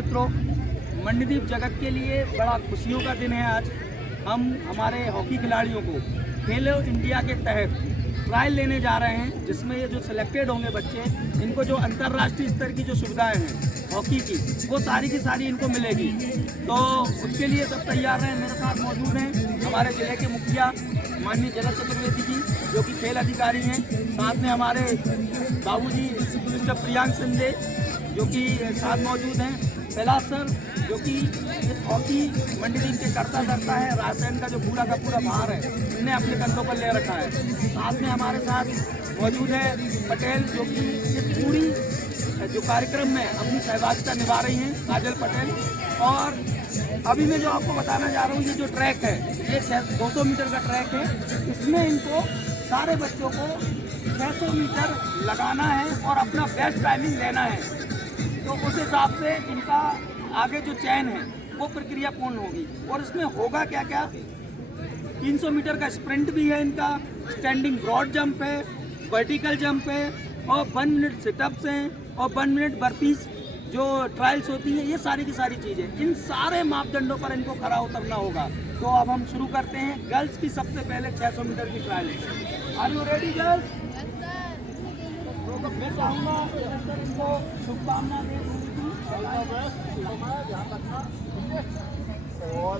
मित्रों, मंडीदीप जगत के लिए बड़ा खुशियों का दिन है आज। हम हमारे हॉकी खिलाड़ियों को खेलो इंडिया के तहत ट्रायल लेने जा रहे हैं, जिसमें ये जो सिलेक्टेड होंगे बच्चे, इनको जो अंतर्राष्ट्रीय स्तर की जो सुविधाएं हैं हॉकी की, वो सारी की सारी इनको मिलेगी। तो उसके लिए सब तैयार हैं। मेरे साथ मौजूद हैं हमारे जिले के मुखिया माननीय जगत चतुर्वेदी जी, जो कि खेल अधिकारी हैं। साथ में हमारे बाबूजी मिस्टर प्रियांक सिंधे, जो कि साथ मौजूद हैं। कैलाश सर, जो कि इस हॉकी मंडीदीप के करता धरता है। राजसैन का जो पूरा का पूरा भार है इन्हें अपने कंधों पर ले रखा है। साथ में हमारे साथ मौजूद है पटेल, जो कि इस पूरी जो कार्यक्रम में अपनी सहभागिता निभा रही हैं, काजल पटेल। और अभी मैं जो आपको बताना जा रहा हूँ, ये जो ट्रैक है, ये 200 मीटर का ट्रैक है। इसमें इनको सारे बच्चों को 600 मीटर लगाना है और अपना बेस्ट टाइमिंग लेना है। तो उस हिसाब से इनका आगे जो चयन है वो प्रक्रिया पूर्ण होगी। और इसमें होगा क्या क्या, 300 मीटर का स्प्रिंट भी है इनका, स्टैंडिंग ब्रॉड जंप है, वर्टिकल जंप है, और 1 मिनट सिटअप्स हैं, और 1 मिनट बर्पीज जो ट्रायल्स होती हैं। ये सारी की सारी चीज़ें, इन सारे मापदंडों पर इनको खरा उतरना होगा। तो अब हम शुरू करते हैं गर्ल्स की सबसे पहले 600 मीटर की trial. Are you ready girls? मैं चाहूँगा इनको शुभकामना दें और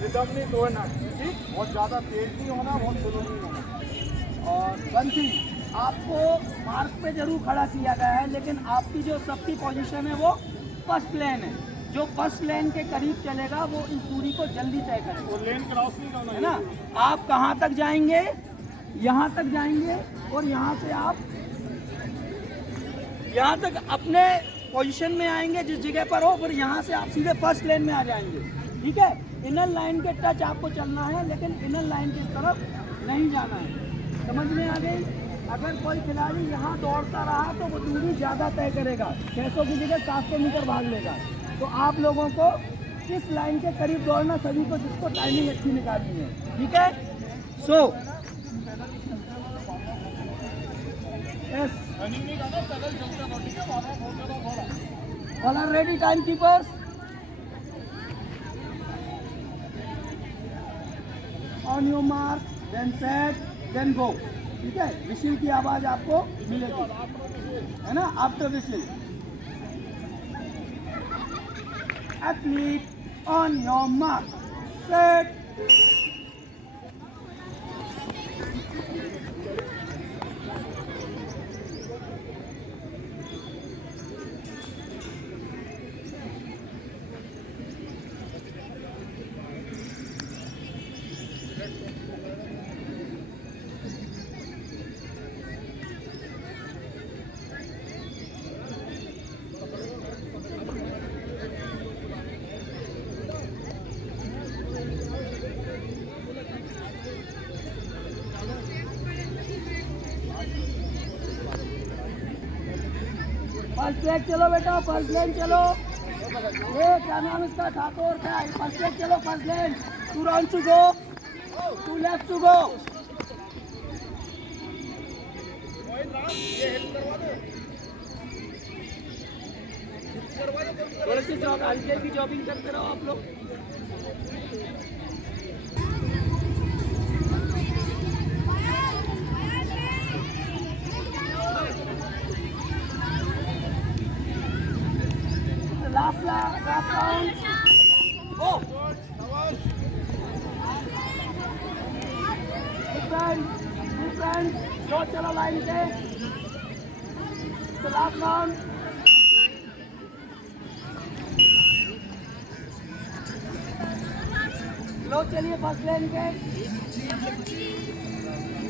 रिदम नहीं तोड़ना, ठीक? बहुत ज़्यादा तेज नहीं होना, बहुत स्लो नहीं होना। और बंसी, आपको मार्क पे जरूर खड़ा किया गया है, लेकिन आपकी जो सबकी पोजीशन है वो फर्स्ट लेन है। जो फर्स्ट लेन के करीब चलेगा वो इस दूरी को जल्दी तय करेगा। और लेन क्रॉस नहीं करना है ना? आप कहाँ तक जाएंगे? यहाँ तक जाएंगे, और यहाँ से आप यहाँ तक अपने पोजीशन में आएंगे जिस जगह पर हो, फिर यहाँ से आप सीधे फर्स्ट लेन में आ जाएंगे। ठीक है? इनर लाइन के टच आपको चलना है, लेकिन इनर लाइन की तरफ नहीं जाना है। समझ में आ गई? अगर कोई खिलाड़ी यहाँ दौड़ता रहा तो वो दूरी ज़्यादा तय करेगा, 600 की जगह 700 मीटर भाग लेगा। तो आप लोगों को इस लाइन के करीब दौड़ना, सभी को जिसको टाइमिंग अच्छी निकालनी है। ठीक है? So yes, all are ready time keepers? On your mark, then set, then go. ठीक है? विशिल की आवाज आपको मिलेगी, है ना? After whistle, athlete on your mark, set. First leg चलो बेटा, फर्स्ट लेन चलो। ये क्या नाम इसका, ठाकुर क्या है? फर्स्ट लेग चलो, first lane. 2 round to go, 2 left to go. थोड़ी सी हल्के की जॉगिंग करते रहो आप लोग। Last round. Go. Different. दो चलो लाइन से। Last round. क्लोज चलिए फर्स्ट लेन के।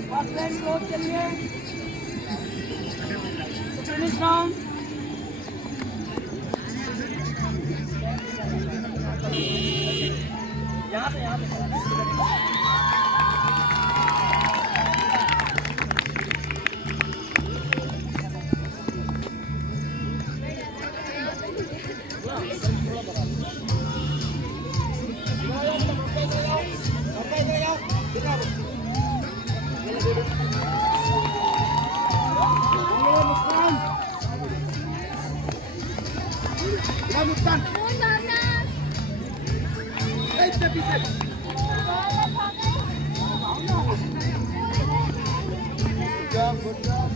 फर्स्ट लेन क्लोज चलिए। Finish round. यहाँ पे मुस्कान Good job.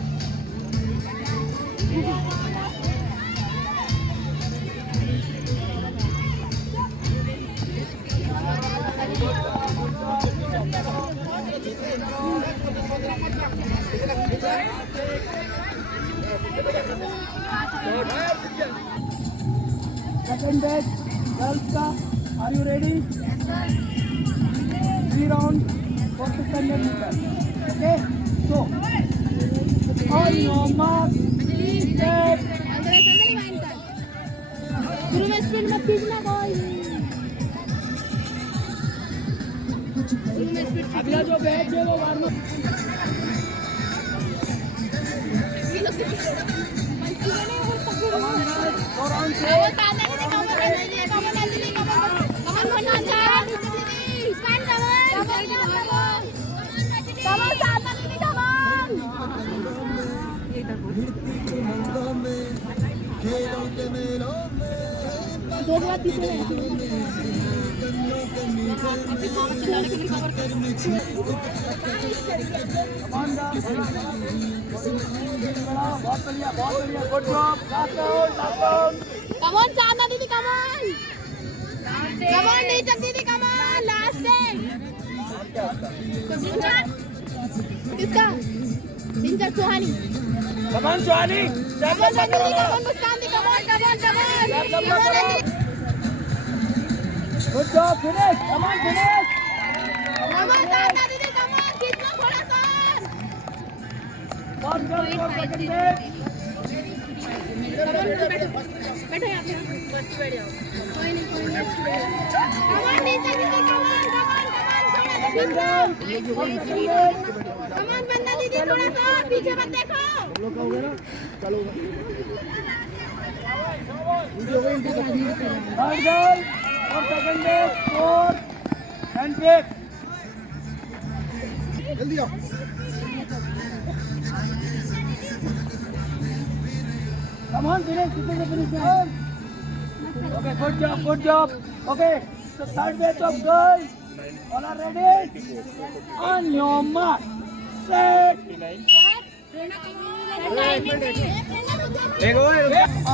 Second batch, girls ka. Are you ready? 3 rounds for 600 meters. Okay? So, on your mark, set. शुरू में स्पिन मत खींचना कोई। अगला जो बैच है वो वार्म अप। दो बार पीछे बहुत बढ़िया, बहुत बढ़िया, good job. Last round. Come on, Chanda दीदी, come on. Come on, नीचक दीदी, come on. Last है. किसका? नीचक सुहानी. Come on, Suhani. Come on, दीदी, come on, Muskan the, come on, come on, come on. Come on, दीदी. Good job, finish. Come on, finish. Come on, Chanda दीदी, come on. खींचना थोड़ा सा. First girl for second batch. Come on, बैठो यहाँ पे. कोई नहीं. Come on, नीचक दीदी, come on, come on, come on. Second girl for second batch. Come on, बंदा दीदी, थोड़ा सा पीछे मत देखो. Third girl for second batch. Fourth and fifth. जल्दी आओ। Come on, finish. Finish the finish line. Okay, good job, good job. Okay, so third batch of girls. All are ready? On your mark, set.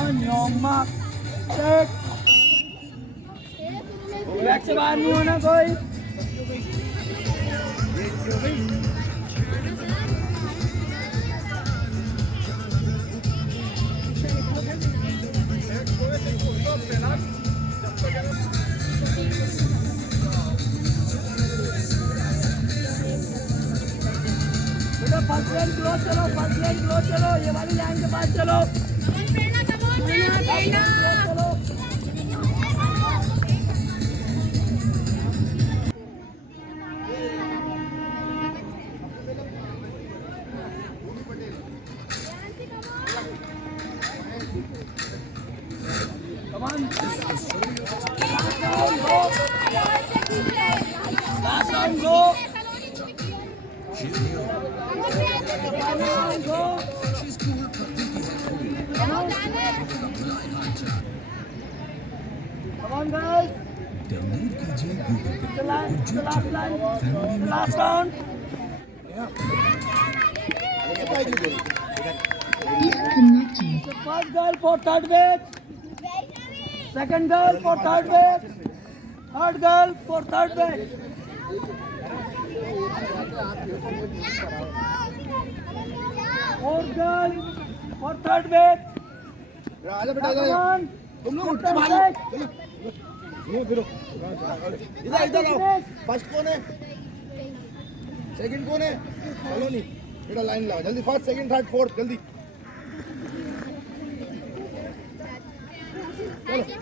On your mark, set. Back से बाहर नहीं होना कोई. बेटा first line close चलो, first line close चलो, ये वाली लाइन के पास चलो. चलो. Come on. Last round, go. Go. Come on, guys. The last line. The last round. So first girl for third batch. Second girl for third batch. Third girl for third batch. Fourth girl for third batch. आजा बेटा Come आजा। on. तुम लोग उठ Second भाई। batch. चलो फिरो। इधर आओ। फर्स्ट कौन है? सेकंड कौन है? चलो नहीं। बेटा लाइन लगाओ जल्दी। फर्स्ट, सेकंड, थर्ड, फोर्थ जल्दी। Okay.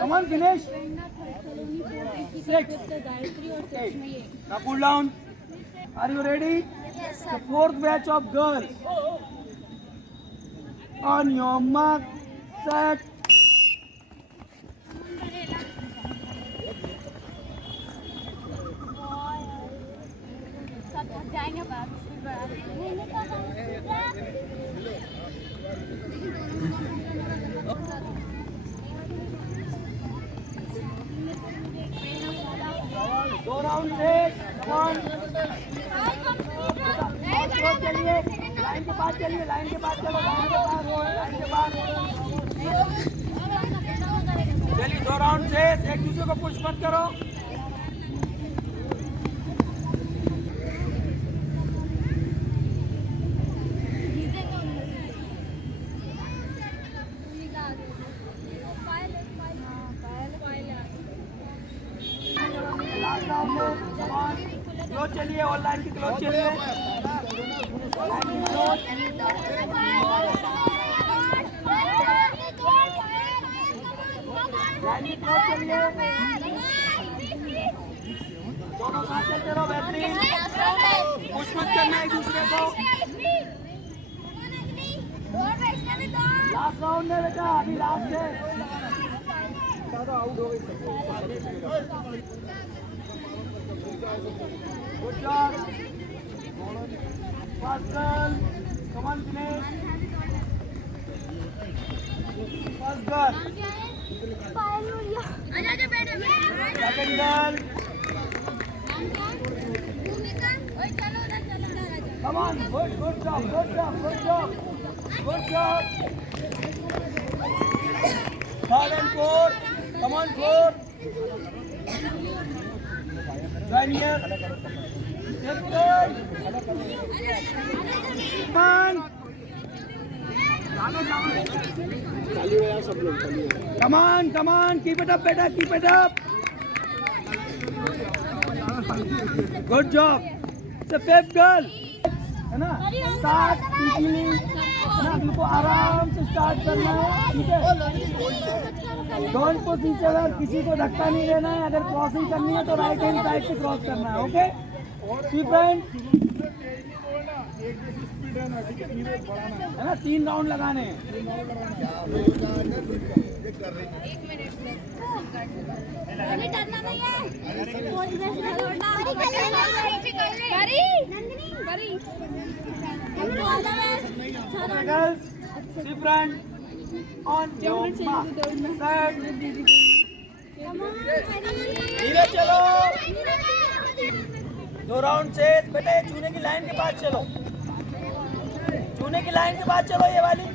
Come on, finish. Six. Okay. Now cool down. Are you ready? Yes, The fourth batch of girls. On your mark, set. सब थक जाएंगे बात चलिए लाइन के पास, चलिए लाइन के पास, चलो लाइन के पास। चलिए 2 राउंड से एक दूसरे को पुश मत करो। क्लोज चलिए, ऑनलाइन की क्लोज चलिए। दोनों साथ चलते रहो, बेहतरीन। पुश मत करना एक दूसरे को। लास्ट राउंड है बेटा, अभी लास्ट है। आउट हो गई। Good job. First girl. Come on, finish. First girl. Second girl. Come on. Good job. Third and fourth. Come on, fourth. Join here. Fifth girl. Come on. Come on. Keep it up, better. Keep it up. Good job. It's the fifth girl. है ना? Start easily. है ना? बिल्कुल आराम से start करना है, ठीक है? डोंट पुश ईच अदर, किसी को धक्का नहीं देना है। अगर क्रॉसिंग करनी है तो राइट हैंड साइड से क्रॉस करना है, ओके? सी फ्रेंड, है ना? 3 राउंड लगाने हैं। Girls, see friend, on your mark, set, धीरे चलो। 2 राउंड से बेटा ये चूने की लाइन के पास चलो। चूने की लाइन के पास चलो, ये वाली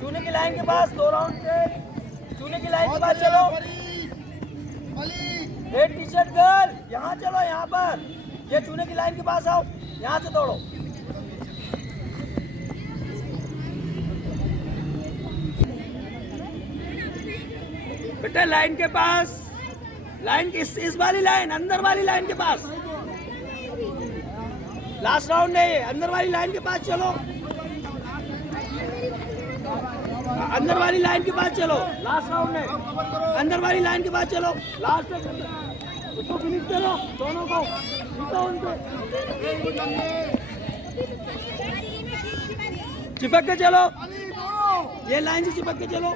चूने की लाइन के पास। 2 राउंड से चूने की लाइन के पास चलो। रेड टी शर्ट गर्ल, यहाँ चलो, यहाँ पर ये चूने की लाइन के पास आओ, यहाँ से दौड़ो। बेटा लाइन के पास, लाइन की इस वाली लाइन, अंदर वाली लाइन के पास। लास्ट राउंड है ये, अंदर वाली लाइन के पास चलो। अंदर वाली लाइन के पास चलो, लास्ट राउंड है। अंदर वाली लाइन के पास चलो, लास्ट है। उसको फिनिश करो, दोनों को उनको चिपक के चलो, ये लाइन से चिपक के चलो।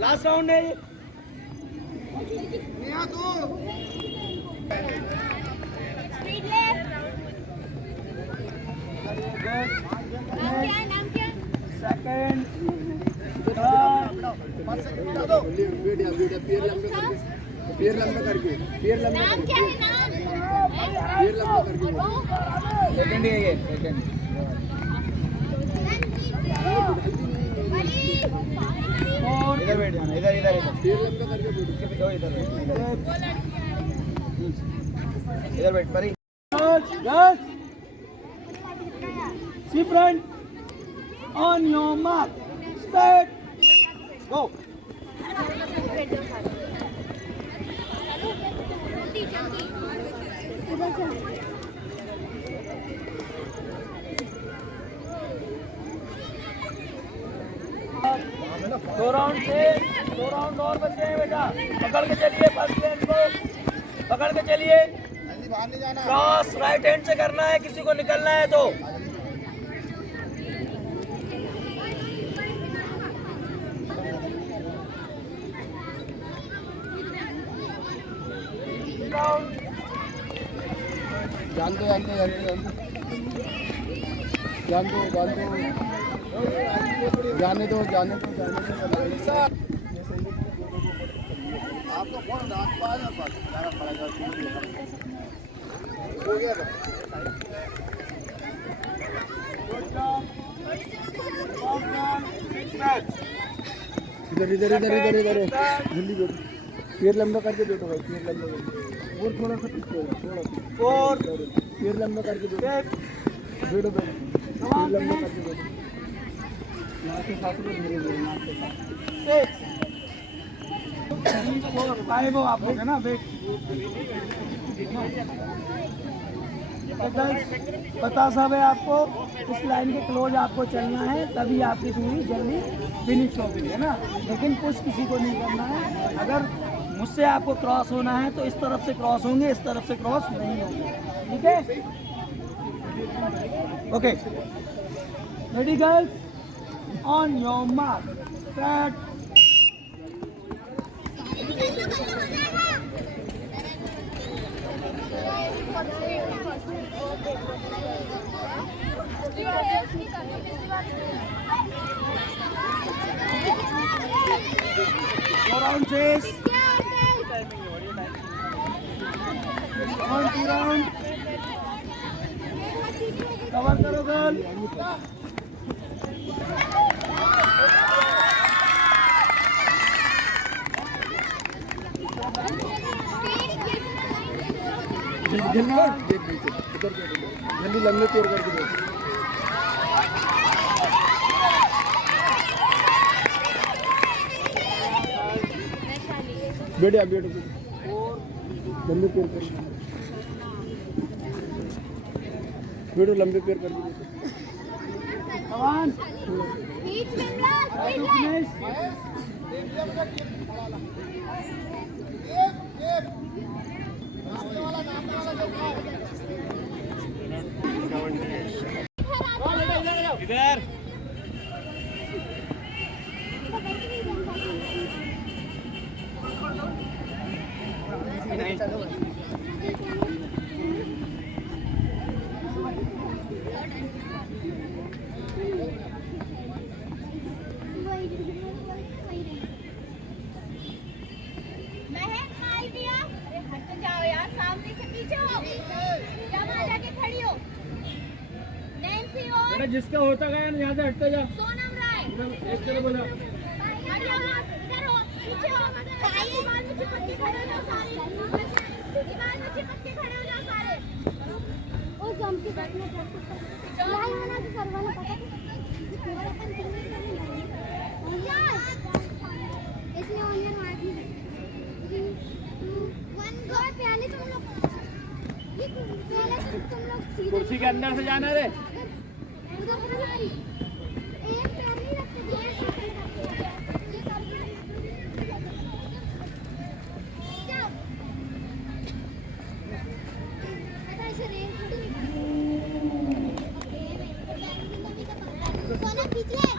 लास्ट राउंड है ये। नाम क्या? सेकंड, पैर लंबा करके, पैर लंबा नाम क्या है? नाम पैर लंबा करके। सेकंड है ये, सेकंड। इधर बैठ जाना, इधर पैर लंबा करके इधर बैठ परी। Girls, see front, on your mark, set, go. दो राउंड और बचे हैं बेटा। पकड़ के चलिए, फर्स्ट लेन को पकड़ के चलिए। बाहर नहीं जाना। क्रॉस राइट हैंड से करना है, किसी को निकलना है तो। जान दो जाने दो आपको फोन रात को आया पड़ेगा। हो गया था इधर इधर इधर इधर इधर जल्दी बैठो पैर लंबा करके बैठो भाई पैर लंबा करके और थोड़ा सा पीछे हो थोड़ा फोर पैर लंबा करके बैठो बैठो पैर लंबा करके बैठो यहाँ से साथ में धीरे धीरे यहाँ से फाइव हो आप लोग है ना वेट पता सब है आपको इस लाइन के क्लोज आपको चलना है तभी आपकी दूरी जल्दी फिनिश होगी है ना लेकिन पुश किसी को नहीं करना है अगर मुझसे आपको क्रॉस होना है तो इस तरफ से क्रॉस होंगे इस तरफ से क्रॉस नहीं होंगे ठीक है okay ready girls on your mark start round chase on 2 round cover करो गर्ल जल्दी लंबे पैर करके बैठो बैठे आप बैठो लंबे पैर कर बैठो लंबे पैर कर कमान इधर जिसका होता गया ना यहाँ से हटते जा सोनम राय एक तरफ बोला इधर हो पीछे हो दीवार में चिपक के खड़े हो जाओ सारे दीवार में चिपक के खड़े हो जाओ सारे ओ जंप के बैठने प्रैक्टिस कर लाइन बना के करवाना पता पूरा अपन टीम में यार इसमें ऑनलाइन मार दी 3 2 1 गो पहले तुम लोग कुर्सी के अंदर से जाना रे उधर हमारी एक पैर नहीं रखते सोना खींच ले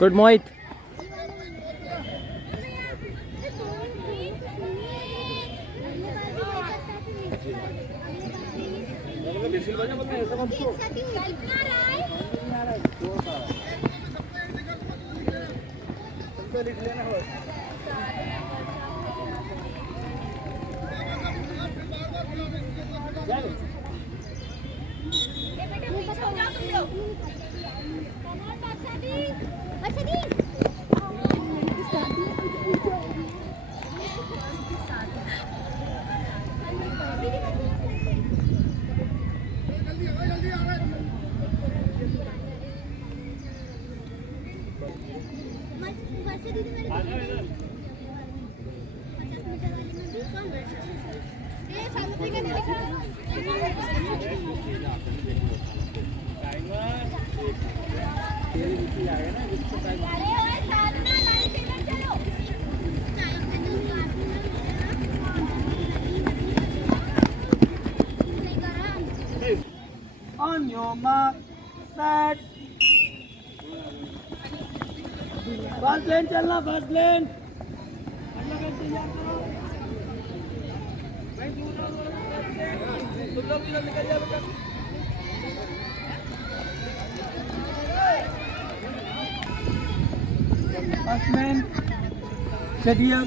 गुड मोहित लिख लेना हो On your mark, set. First lane चलना फर्स्ट लेन तुम लोग इधर निकल जाओ बेटा। First man set here,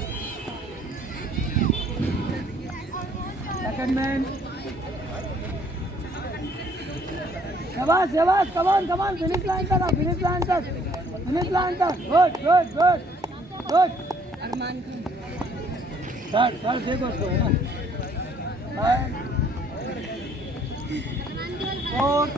second man, शाबाश शाबाश, कम ऑन, फिनिश लाइन तक, फिनिश लाइन तक, फिनिश लाइन तक, good good good good. Third देखो उसको है ना, फोर्थ,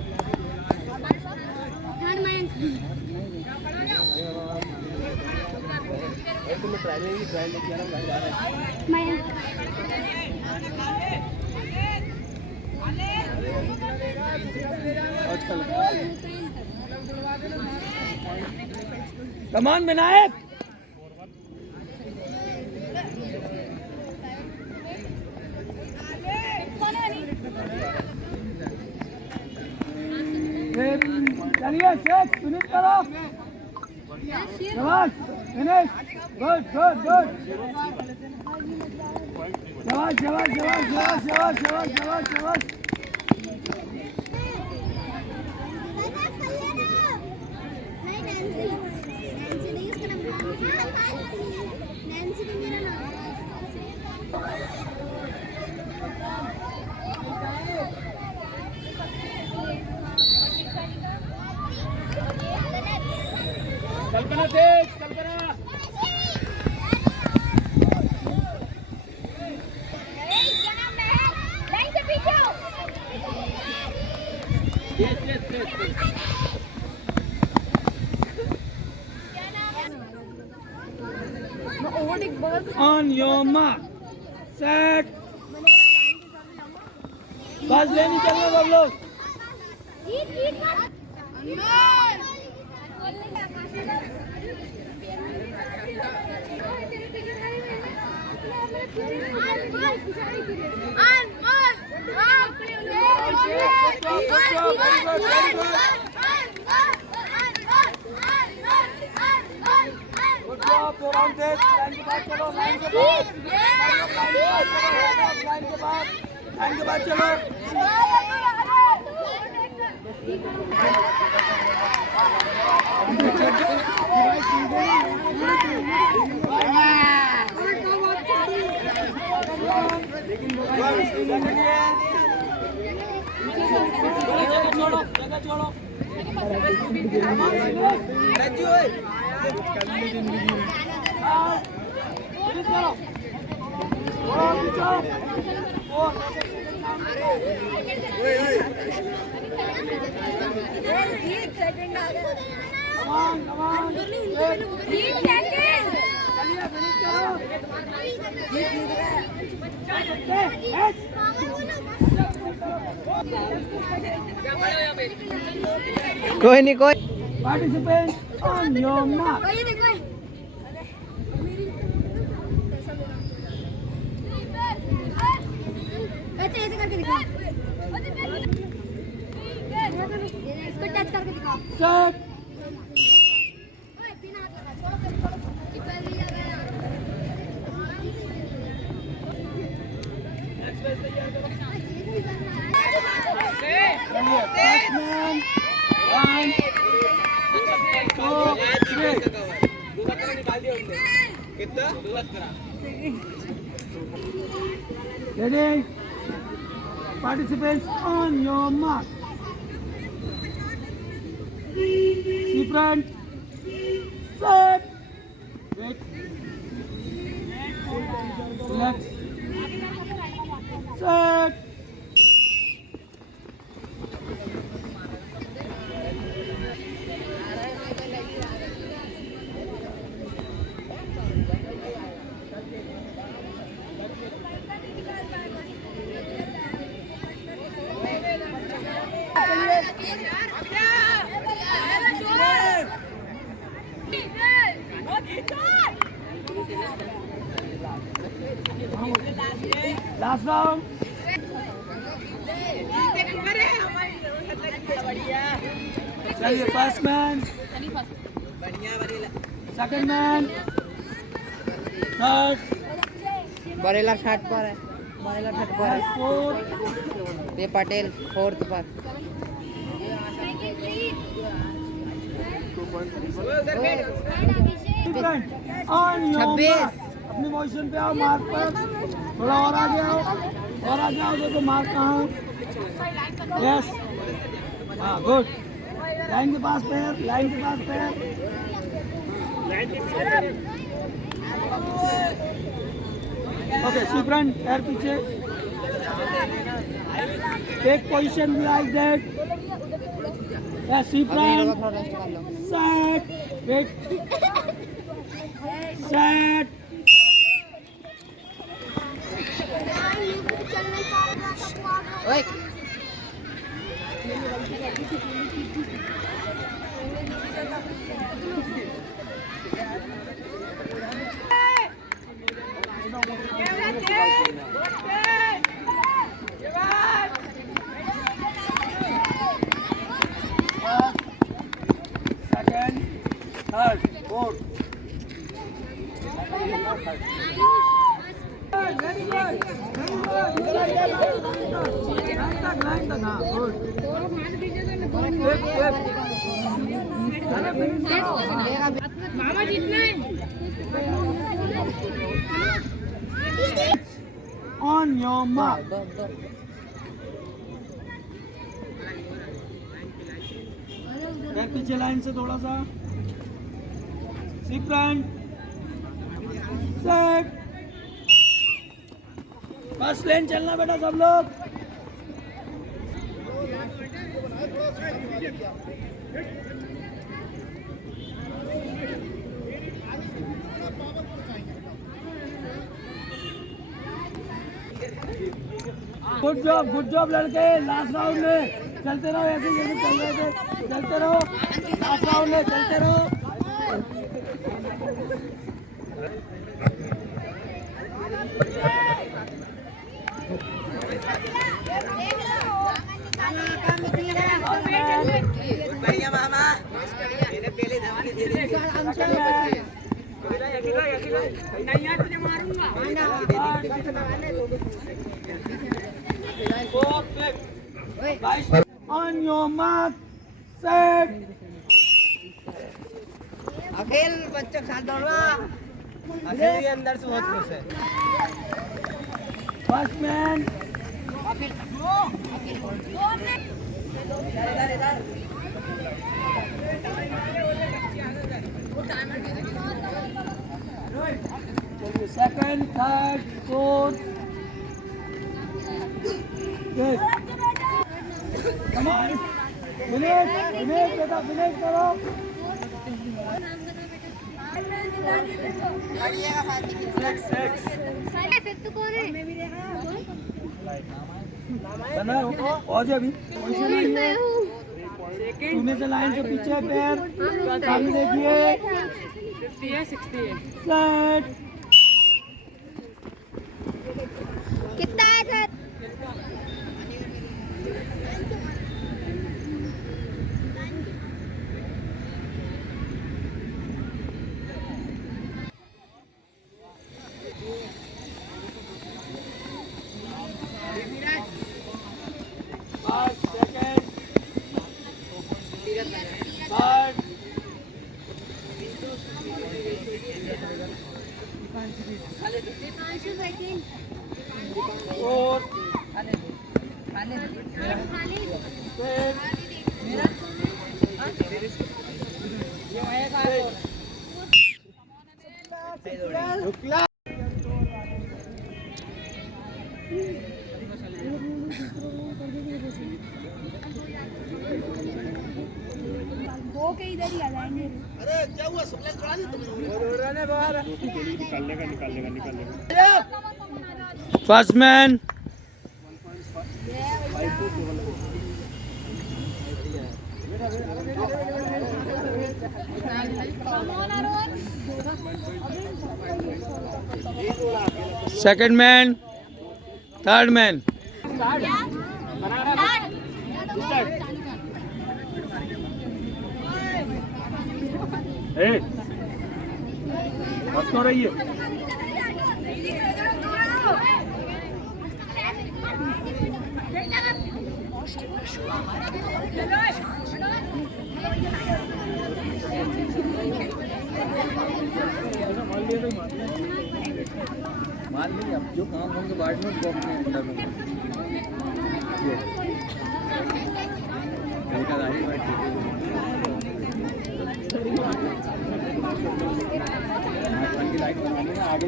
कमान विनायक, चलिए शेख फिनिश करो, शाबाश फिनिश, गुड गुड गुड, शाबाश शाबाश शाबाश शाबाश शाबाश शाबाश शाबाश शाबाश। नैन्सी तो मेरा नाम कल्पना देख, कल्पना लाइन से पीछे आओ। On your mark, set, बस लेनी चाहिए सब लोग। लाइन के बाद चलो। जगह छोड़ो। कोई नहीं कोई पार्टिसिपेंट ऑन योर मार्क। ऐसे करके दिखा, इसको टच करके दिखा। Set, ready? Participants on your mark. See front. Set. Wait. Relax. Set. Last round. चलिए first man, second man, third, Barela 60 पर है, बरेला 60 पर है। फोर ये पटेल 4th पर। On your 26। मार्क। अपनी पोजीशन पे आओ, मार्क पर थोड़ा और आगे आओ, और आगे आओ। देखो मार्क कहाँ है। यस, हाँ गुड। लाइन के पास पैर, लाइन के पास पैर। ओके, सी फ्रंट, पैर पीछे। Take position like that. Yes, see front, थोड़ा रेस्ट कर लो। Set, wait, set. ओए second, third, fourth. Very good, line तक, हाँ गुड। मामा जीतना है। On your mark. पैर पीछे लाइन से थोड़ा सा। See front, set. First lane चलना बेटा सब लोग। गुड जॉब लड़के। लास्ट राउंड में चलते रहो, ऐसे जैसे चल रहे थे चलते रहो। लास्ट राउंड में चलते रहो। बढ़िया मामा। On your mark, set. Akhil बच्चों के साथ दौड़ना। अखिल भी अंदर से बहुत खुश है। First man, second, third, fourth. Come on, finish बेटा, फिनिश करो। फिर तू कौन है? बना रहो और अभी मैं हूँ। तूने से लाइन से पीछे पैर सामने देखिए। 50 है 60 है। सेट। कितना है sir? First, second, third, fourth, वो के इधर ही आ जाएंगे। अरे क्या हुआ, सप्लाई करा दी तुमने? First man, second man, third man. बस हो रही है। मान लीजिए अब जो काम होंगे बाद में वो अपने अंदर में लाइट बनानी है आगे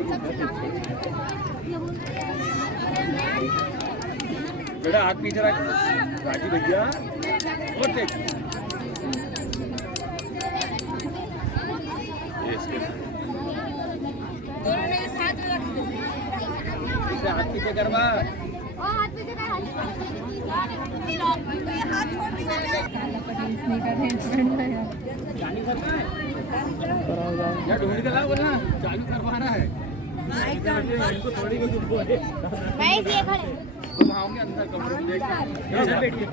बेटा हाथ पीछे रख राजी भैया और देख हाथ पीछे करवा हाथ पे कर हाथ छोड़ चालू करना है या ढूंढ के लाओ बोलना चालू करवाना है इनको थोड़ी को तुम बोले मैं ये खड़े घुमाओगे अंदर कमरे में देखिए बैठिए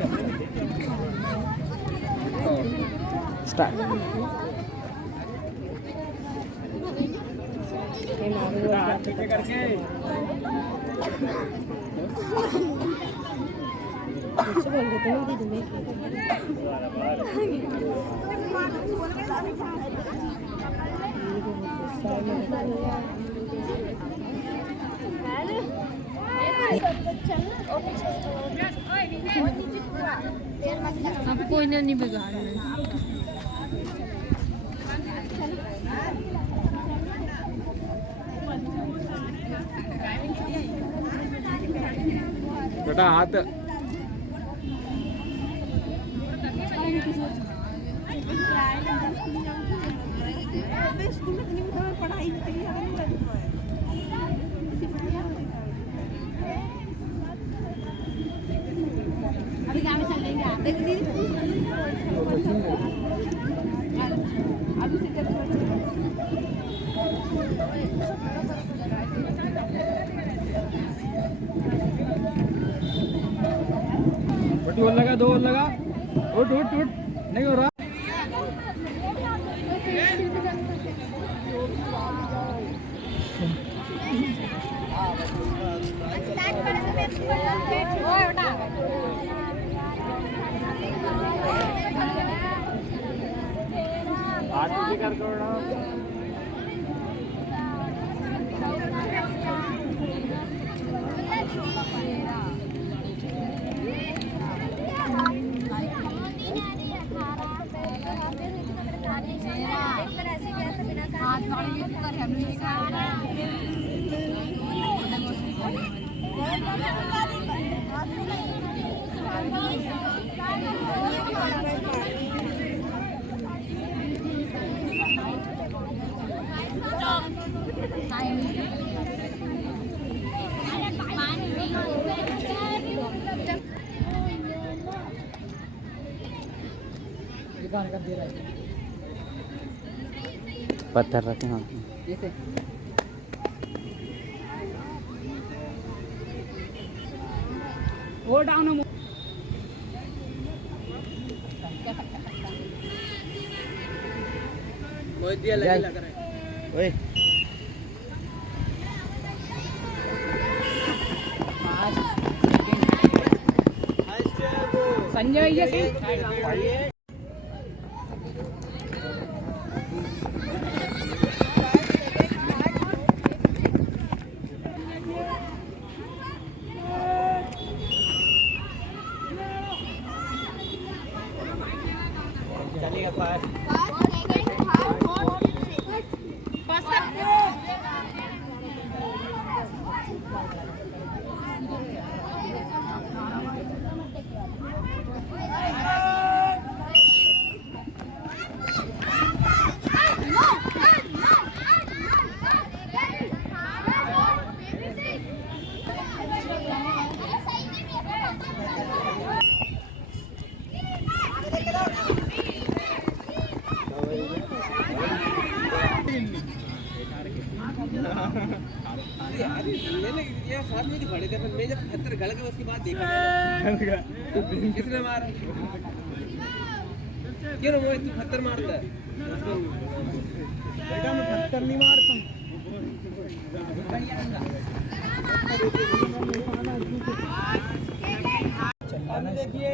स्टार्ट हाथ पीछे करके अब कोई ने नहीं बिगाड़ना बेटा हाथ अभी गाँव में चल लेंगे बटी और लगा दो और लगा उठ उठ उठ नहीं हो रहा हाथ पीछे कर करो पत्थर रखे हाथ में वो डाउन कोई दिया लग रहा है ओए संजय ये चलेगा पास ये साथ में खड़े थे मैं जब पत्थर गल गया उसके बाद देखा किसने मारा क्यों वो तू पत्थर मारता है बेटा मैं पत्थर नहीं मारता सामने देखिए।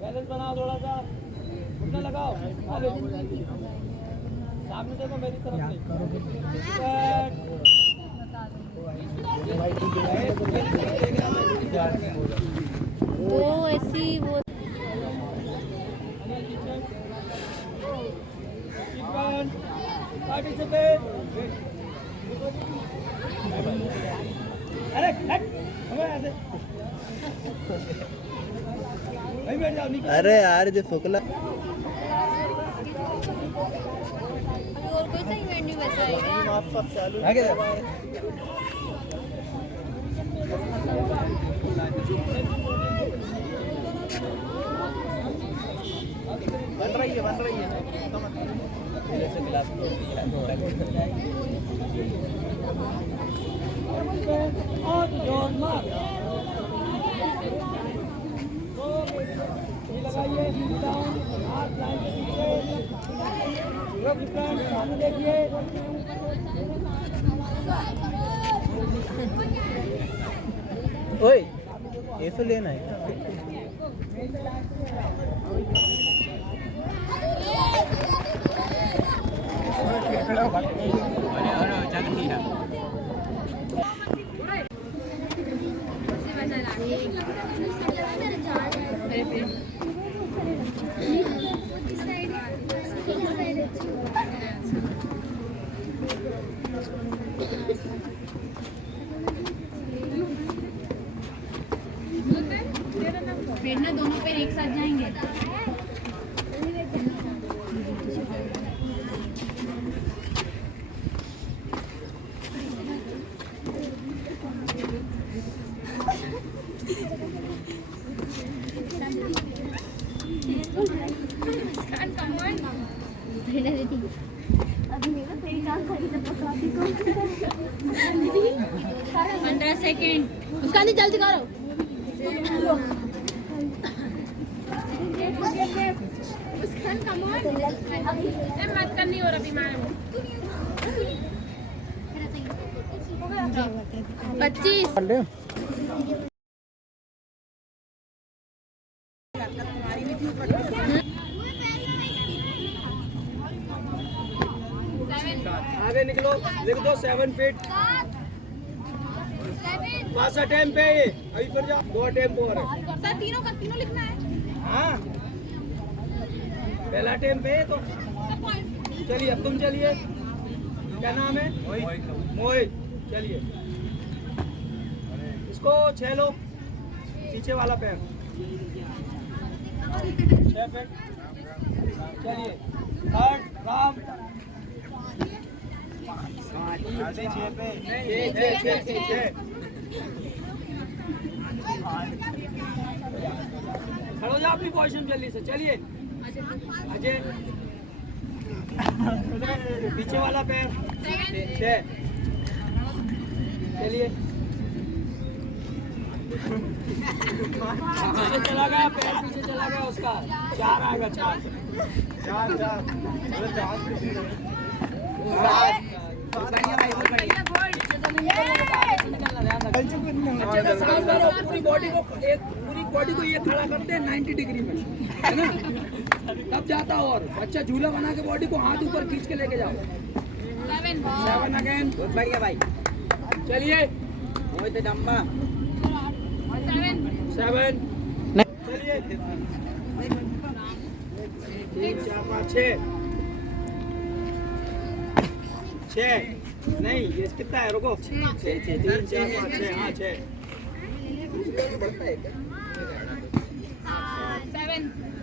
बैलेंस बनाओ थोड़ा सा, घुटना लगाओ, आगे सामने देखो मेरी तरफ वो ऐसी वो अरे ऐसे बैठ जाओ, नीचे। अरे यार जो फुकला अभी और कोई सा इवेंट नहीं बचा है क्या? आप सब चालू बन रही है और जोर मार। ये लगाइए, डाउन, हाथ लाइन के पीछे, रुक फ्रंट, सामने देखिए। ओए ये तो लेना है फिर ना दोनों पैर एक साथ जाएंगे। अभी मेरा तेरी जान सारी को 15 सेकेंड उसका नहीं जल्दी करो। मत करनी और अभी मारो 25 आगे निकलो, लिख दो 7 फीट। पाँच अटेम्प्ट पे ये, अभी फिर जाओ, 2 अटेम्प्ट और है। सर तीनों लिखना है। हाँ, पहला अटेम्प्ट पे तो चलिए, अब तुम चलिए। क्या नाम है? मोहित। चलिए, इसको 6 लो, पीछे वाला पैर 6 फीट। चलिए, थर्ड राउंड। 6 पे 6 खड़ो जाओ अपनी पोजीशन जल्दी से। चलिए अजय, पीछे वाला पैर 6। चलिए, पीछे चला गया पैर, पीछे चला गया उसका। 4 आएगा, 4 पूरी बॉडी को ये खड़ा करते हैं 90 डिग्री में, है ना? तब जाता और अच्छा झूला बना के बॉडी को हाथ ऊपर खींच के लेके जाओ। 7 अगेन, बढ़िया भाई। चलिए 7 चलिए, 3 4 5 6 नहीं, ये कितना है? रुको, 3 4 5 6। हाँ 6।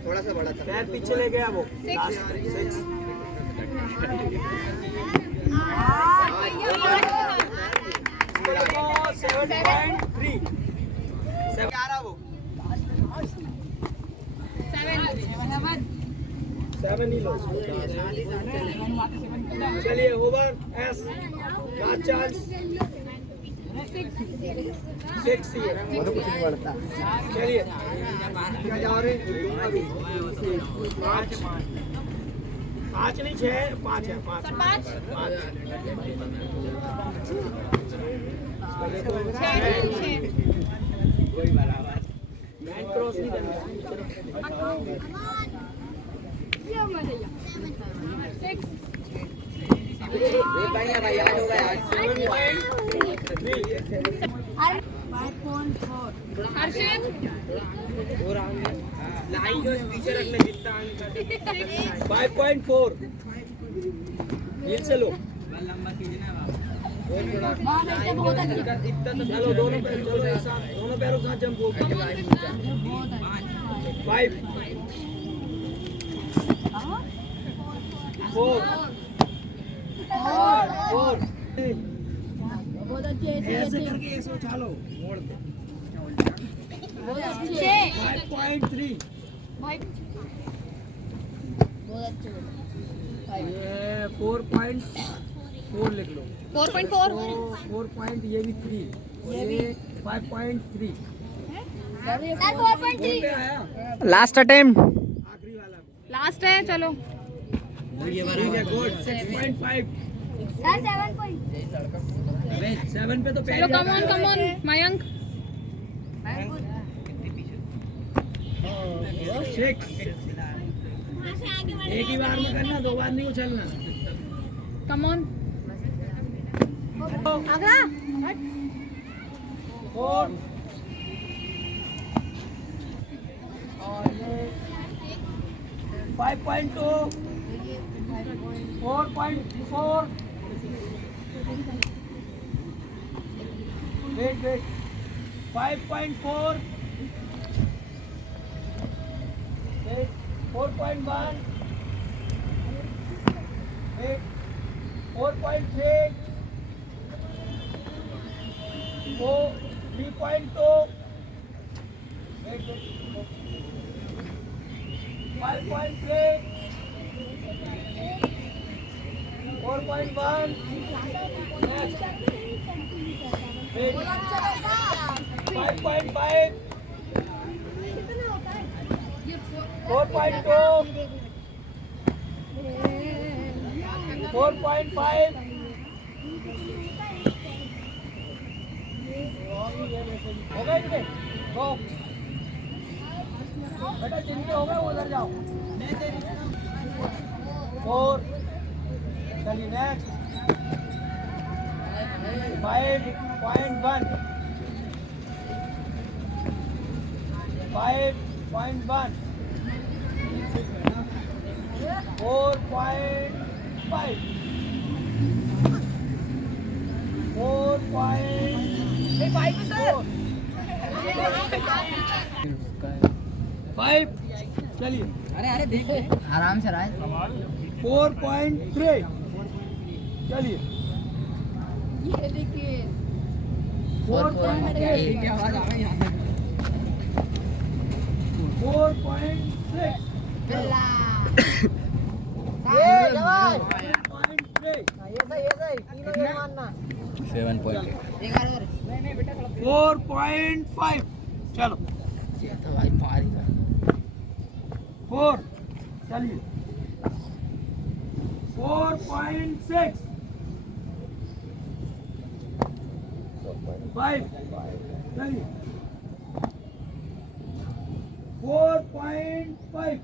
थोड़ा सा बड़ा था पैर पीछे ले गया वो। 6 7.3 7 ही लो। चलिए ओवर एस, लास्ट चांस 6 ही है। कुछ नहीं बढ़ता चलिए क्या जा रहे 5 5 नहीं 6 5 है 5 सर 5 क्रॉस नहीं करना। बढ़िया भाई आज हो गया आज 7.4 और आगे लाइन जो पीछे रखने जितना आगे 5.4 हील से लो। लंबा खींचना इतना तो चलो दोनों पैर चलो एक साथ दोनों पैरों के साथ जंप हो गया। 5 4 4 बहुत अच्छे ऐसे करके ऐसे उछालो मोड़ के। 5.3 बहुत अच्छे ये 4.4 लिख लो। 4.4 4 पॉइंट ये भी 3 ये 5.3 सर 4.3 पे आया लास्ट अटेम्प्ट आखिरी वाला। लास्ट है चलो ठीक है गुड 6.5 सर 7. 7 पे तो चलो कम ऑन मयंक 6 एक ही बार में करना 2 बार नहीं उछलना। कम ऑन अगला 4 और ये 5.2 4.4 वेट 5.4 वेट 4.1 वेट 4.3 3.2 5.3 4.1 next 5.5 4.2 4.5 हो गए इनके गो बेटा जिनके हो गए वो उधर जाओ 4 चलिए नेक्स्ट 5.1 5.1 4.5 5 चलिए अरे देख आराम से राज 4.3 चलिए ये देखिए 4.8 आवाज आ रही है 4.6 4.5 चलो 4 चलिए 4.6 5 चलिए 4.5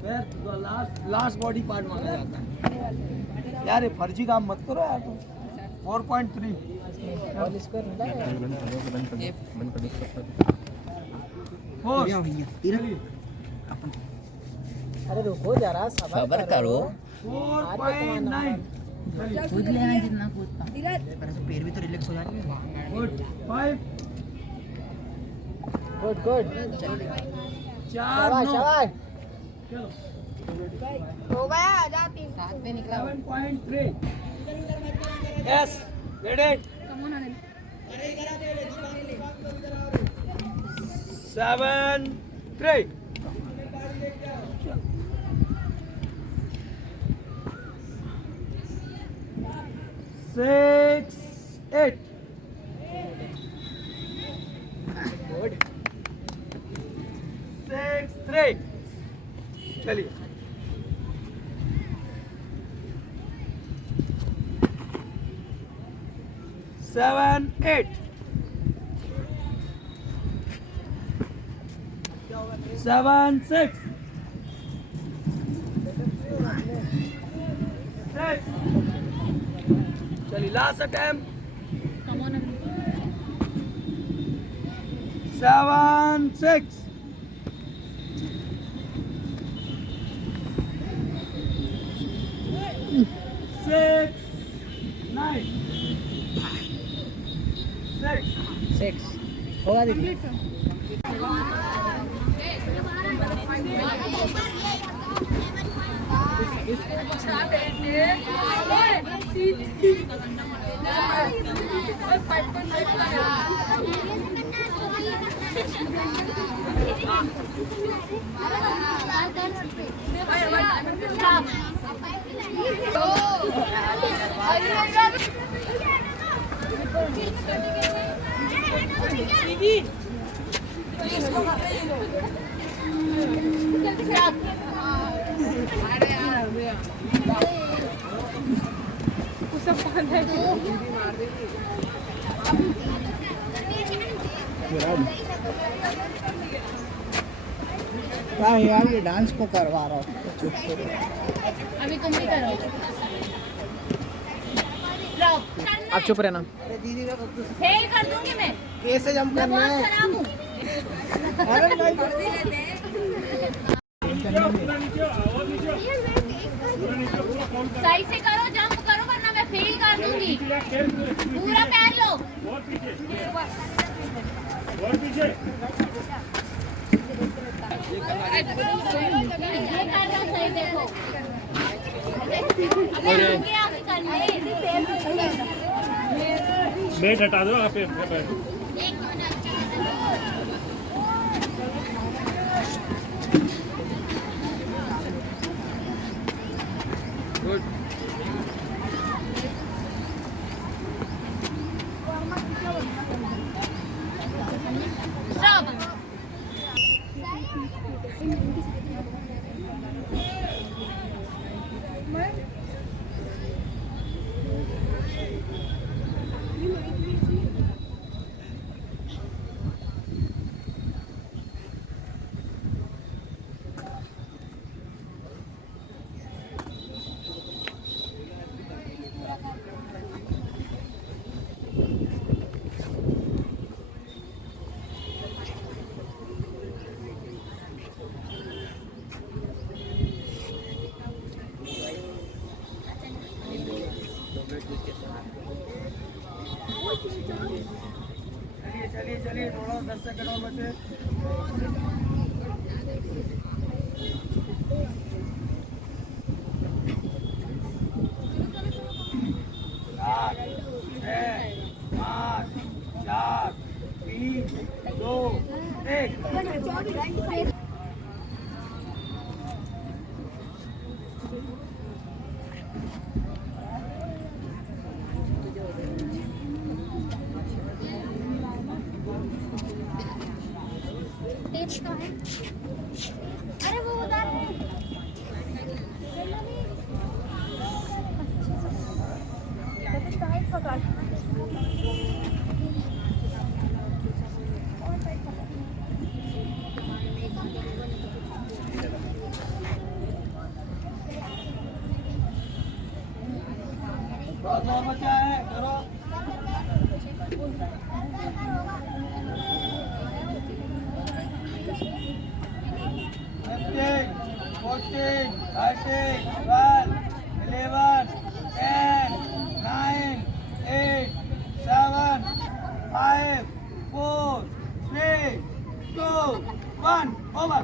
फिर लास्ट बॉडी पार्ट मांगा जाता है यार, ये फर्जी काम मत करो यार तुम। 4.3 अरे रुको जरा सबर करो 4.9 कूद लेना जितना कूदता पैर भी तो रिलैक्स हो जाएंगे गुड 5 गुड 4 चलो हो गया जा 3 साथ में निकला 7.3 yes ready come on Anil 7.3 6.8 good 3 चलिए। सेवन 8 7 6 चलिए लास्ट अटेम्प्ट 7 6 6 9 6 होगा दीदी। हाँ यार ये डांस को करवा रहा हूँ। अभी तुम भी करो। आप चुप रहना। फेल कर दूंगी मैं। कैसे जंप मैं करना बहुत है? खराब हूँ। अरे भाई सही से करो, जंप करो, वरना मैं फेल कर दूंगी। पूरा पैर लो। ये करना सही देखो। अबे आगे आगे करना है। बेट हटा दो आप पे। स्टॉप। चलिए थोड़ा 10 सेकंड और बचे। 7 6 5 4 3 2 1 अरे वो उधर है। थोड़ा सा और बचा है, करो। Fifteen, 14, 13, 12, 11, 10, 9, 8, 7, 5, 4, 3, 2, 1, over.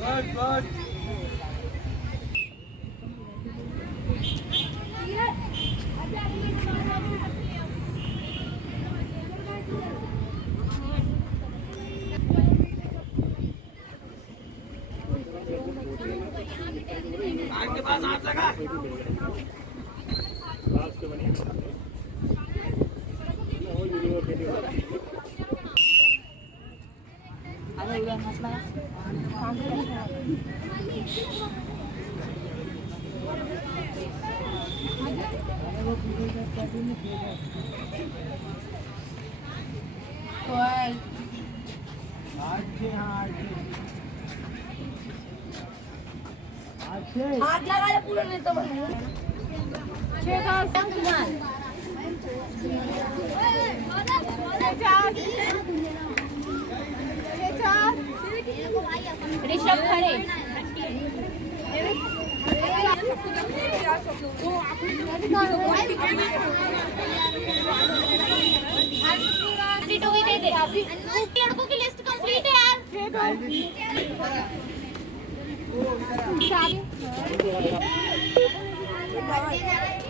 गुड गुड आग के पास हाथ लगा लास्ट के बनी और वीडियो वीडियो हाथ लगा ले पूरा नहीं तो छह का संगमान ऋषभ खड़े लड़कों की लिस्ट कंप्लीट है यार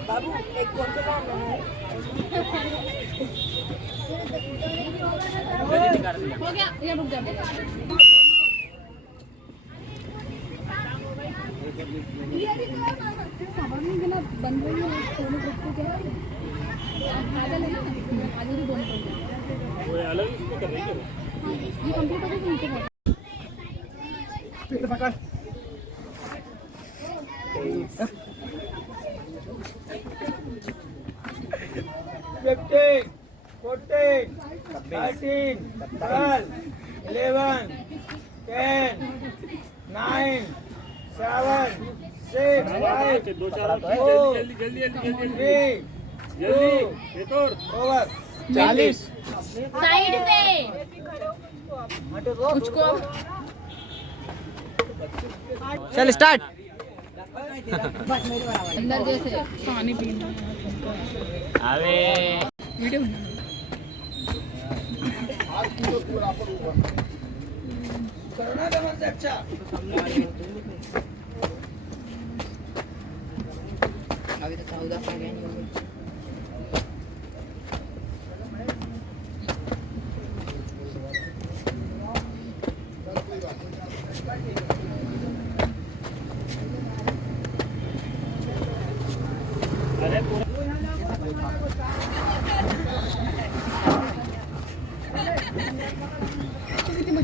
बाबू एक कौन सा काम है हो गया ये रुक जा बन रही है दोनों ग्रुप को क्या आधा लेना आगे भी दोनों वो अलग इसको कर रही है ये कंप्लीट हो गई तो नीचे पेट पकड़ फिफ्टीन 14 13 12 11 10 9 7 6 5 दो चार जल्दी जल्दी जल्दी जल्दी 3 जल्दी एक और ओवर 40 साइड पे मुझको चल स्टार्ट अंदर जैसे पानी पीना अबे वीडियो करुणा दमन से अच्छा अभी तो 14 सेकंड हो गए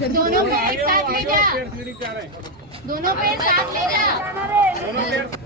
दोनों को एक साथ ले जा सीढ़ी पे आ रहे हैं दोनों को एक साथ ले जा दोनों पैर